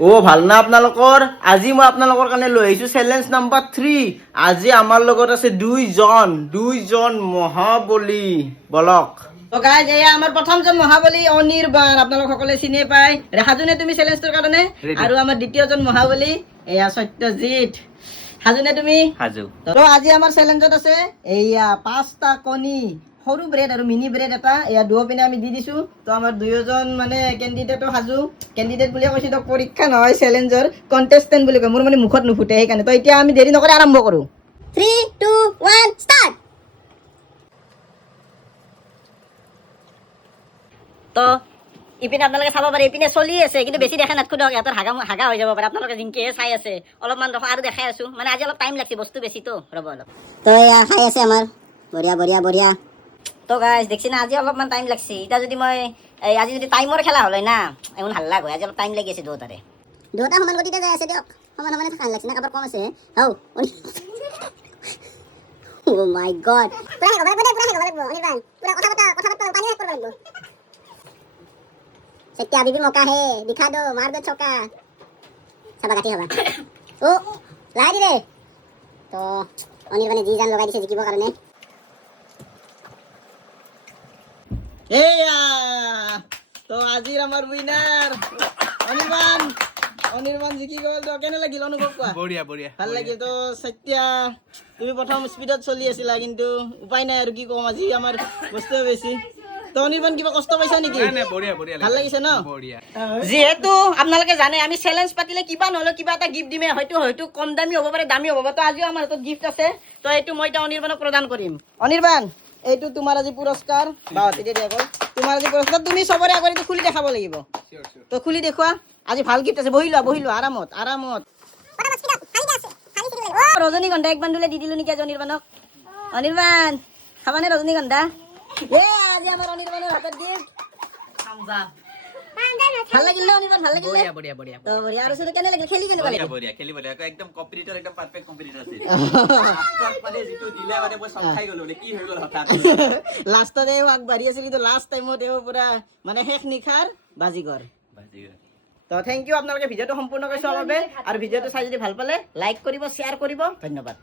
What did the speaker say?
ও ভাল না আপোনালোকৰ আজি মই আপোনালোকৰ কাৰণে লৈ আহিছো চ্যালেঞ্জ নাম্বাৰ 3 আজি আমাৰ লগত আছে দুইজন মহাবলী বলক তো গাইজ এয়া আমাৰ প্ৰথমজন মহাবলী অনিৰ্বাণ আপোনালোক সকলে চিনি পায় হাজুনে তুমি চ্যালেঞ্জৰ কাৰণে আৰু আমাৰ দ্বিতীয়জন মহাবলী এয়া সত্যজিৎ হাজুনে তুমি হাজু তো আজি আমাৰ চ্যালেঞ্জত আছে এয়া 5টা কণী সৰু ব্ৰেড আৰু মিনি ব্ৰেড এটা এয়া দুও পিনে আমি দি দিছো তো আমাৰ দুয়োজন মানে ক্যান্ডিডেটও হাজু ক্যান্ডিডেট বুলি কৈছি তো পৰীক্ষা নহয় চ্যালেঞ্জৰ কন্টেস্টেন্ট বুলি কয় মোৰ মানে মুখত নুফুটে সেইকাৰণে তো এতিয়া আমি দেৰি নকৰি আৰম্ভ কৰো 3 2 1 ষ্টাৰ্ট তো ইপিনে আপোনালোকে চাব পাৰে ইপিনে চলি আছে কিন্তু বেছি দেখা নাথকো দিয়ক ইয়াৰ হাগা হৈ যাব পাৰে আপোনালোকে জিনকেহে চাই আছে অলপমান ৰখ আৰু দেখাই আছো মানে আজি অলপ টাইম লাগছে বস্তু বেছি তো ৰব অলপ তো এয়া খাই আছে আমাৰ বঢ়িয়া তো গাইজ দেখছি না আজি অলপমান টাইম লাগছে এটা যদি মই আজি যদি টাইমৰ খেলা হলে না এখন ভাল লাগ হয় আজি অলপ টাইম লাগি আছে দুটাৰে দুটা সমান গতিতে যাই আছে দিয়ক সমানে থাকা লাগছে না কাবাৰ কম আছে হাও ও মাই গড পুৰা হেগব লাগব অনিৰ্বাণ পুৰা কথা পাতা পানী হেক কৰিব লাগিব सत्या अभी भी मौका है दिखा दो मार दो चौका सब गाठी हवा ओ लाई रे तो অনিৰ্বাণে যি জান লগাই দিছে জিকিবৰ কাৰণে এয়া তো আজিৰ আমাৰ উইনাৰ অনিৰ্বাণ জিকি গ'ল তো কেনে লাগিল অনুভৱ কোৱা বঢ়িয়া ভাল লাগিল তো সত্য তুমি প্ৰথম স্পিডত চলি আছিলা কিন্তু উপায় নাই আৰু কি কম আজি আমাৰ বস্তু বেছি তো অনিৰ্বাণ কিবা কষ্ট পাইছা নেকি নাই বঢ়িয়া ভাল লাগিছে ন বঢ়িয়া যেহেতু আপোনালোকে জানে আমি চ্যালেঞ্জ পাতিলে কিবা নহলে কিবা এটা গিফট দিমে হয়তো কম দামী হ'ব পাৰে দামী হ'ব তো আজিও আমাৰ হাতত গিফট আছে তো এইটো মই এটা অনিৰ্বাণক প্ৰদান কৰিম অনিৰ্বাণ এইটো তোমাৰ আজি পুৰস্কাৰ বাও তেতিয়া দিয়া গ'ল তোমাৰ আজি পুৰস্কাৰ তুমি সবৰে আগত এইটো খুলি দেখাব লাগিব তো খুলি দেখুৱা আজি ভাল গিফট আছে বহি লোৱা আৰামত ৰজনীগন্ধা এক বান্দুলে দি দিলো নেকি আজি অনিৰ্বাণ খাবানে ৰজনীগন্ধা আজি আমাৰ অনিৰ্বাণৰ হাতত গিফট ভাল লাগিল অনিৰ্বাণ ভাল লাগিল বঢ়িয়া তো বঢ়িয়া আৰু সেটো কেনে লাগিল খেলি কেনে লাগিল বঢ়িয়া একদম কম্পিটিটৰ একদম পাৰফেক্ট কম্পিটিটৰ আছিল লাষ্টত মানে যেটো দিলে মানে মই সব খাই গলো কি হৈ গল হঠাৎ লাষ্টত এই আগবাঢ়ি আছিল কিন্তু লাষ্ট টাইমত এও পুৰা মানে শেষ নিখাৰ বাজিগৰ তো থ্যাংক ইউ আপোনালোকে ভিডিওটো সম্পূৰ্ণ কৰি চোৱাৰ বাবে আৰু ভিডিওটো চাই যদি ভাল পালে লাইক কৰিব শ্বেয়াৰ কৰিব ধন্যবাদ